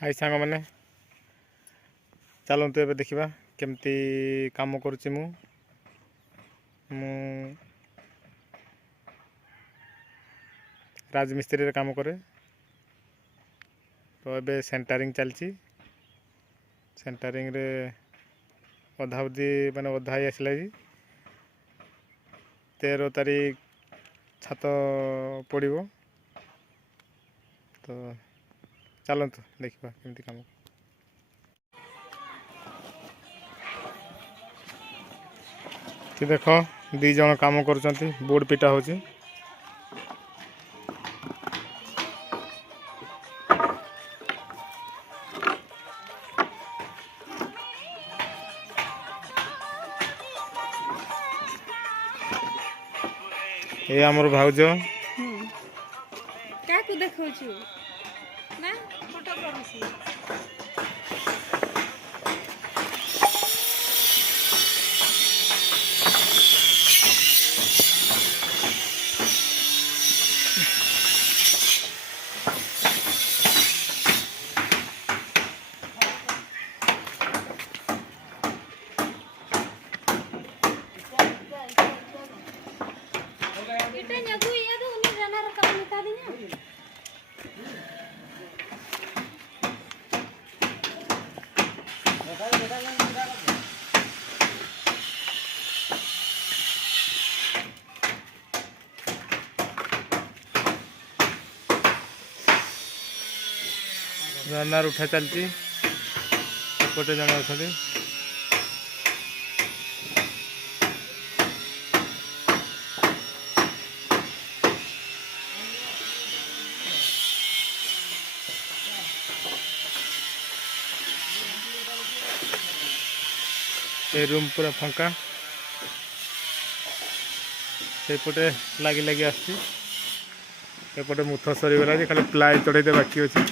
हाय सांग मैंने चलतु ए देखा केमती काम करुच्ची मु राजमिस्त्री रे काम करे तो ए सेंटरिंग चलची सेंटरिंग रे अधा उधी माने अधा ही आसला 13 तारीख छात पड़ो तो चलतु देखा केमती काम कि देख 2 जन काम कर बोर्ड पिटा हो ये आमर भाउज काकू देखौछु ना फोटो करूसी इतने न्यागु या तो उन्हें जाना रखा निकाल दिया रनर उठा चलती एपटे जन अच्छा ये रूम पूरा फांका सेपटे लगी लगी आसपटे मुथ सरीगला खाली प्लाई चढ़ाई बाकी अच्छे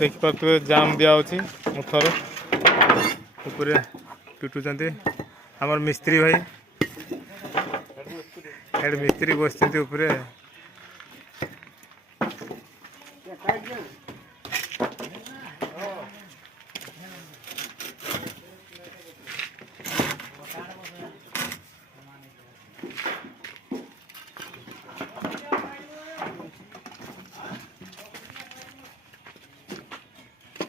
देखिपे जाम दिया मुथर ऊपर पिटुंट आमर मिस्त्री भाई हेड मिस्त्री बस ऊपर